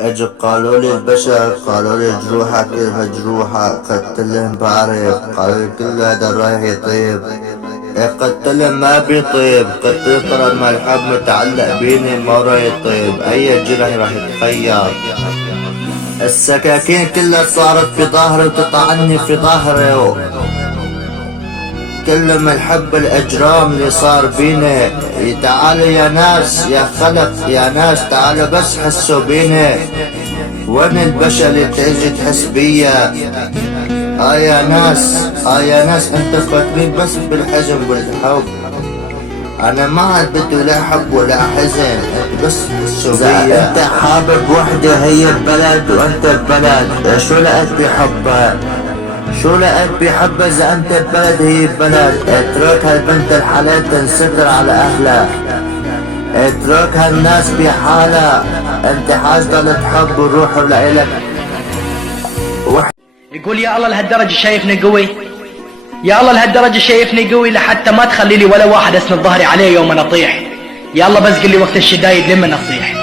اجوا قالوا لي البشر، قالوا لي جروحك كلها جروحة، قلت لهم بعرف، قالوا لي كل هذا رايح يطيب. قلت لهم ما بيطيب، قلت له طالما الحب متعلق بيني ما راح يطيب، اي جرح راح يتخير. السكاكين كلها صارت في ظهري وتطعني في ظهري، كل ما الحب الاجرام اللي صار بينا. تعالوا يا ناس، يا خلق يا ناس، تعالوا بس حسوا بينا. وين البشر اللي تيجي تحس بيا؟ يا ناس، يا ناس، انتوا فاكرين بس بالحزن والحب. انا ما عاد بدي لا حب ولا حزن، انت بس حسوا بيا. انت حابب وحدة هي ببلد وانت ببلد، شو لقيت بحبها؟ شو لقيت بحبها اذا انت ببلد هي ببلد؟ اترك هالبنت الحلال تنستر على اهلها، اترك هالناس بحالها، انت حاجة تحب وروح لإلك. يقول يا الله لهالدرجة شايفني قوي، يا الله لهالدرجة شايفني قوي لحتى ما تخلي لي ولا واحد اسند ظهري عليه يوم انا اطيح. يا الله بس قل لي وقت الشدايد لمن اصيح.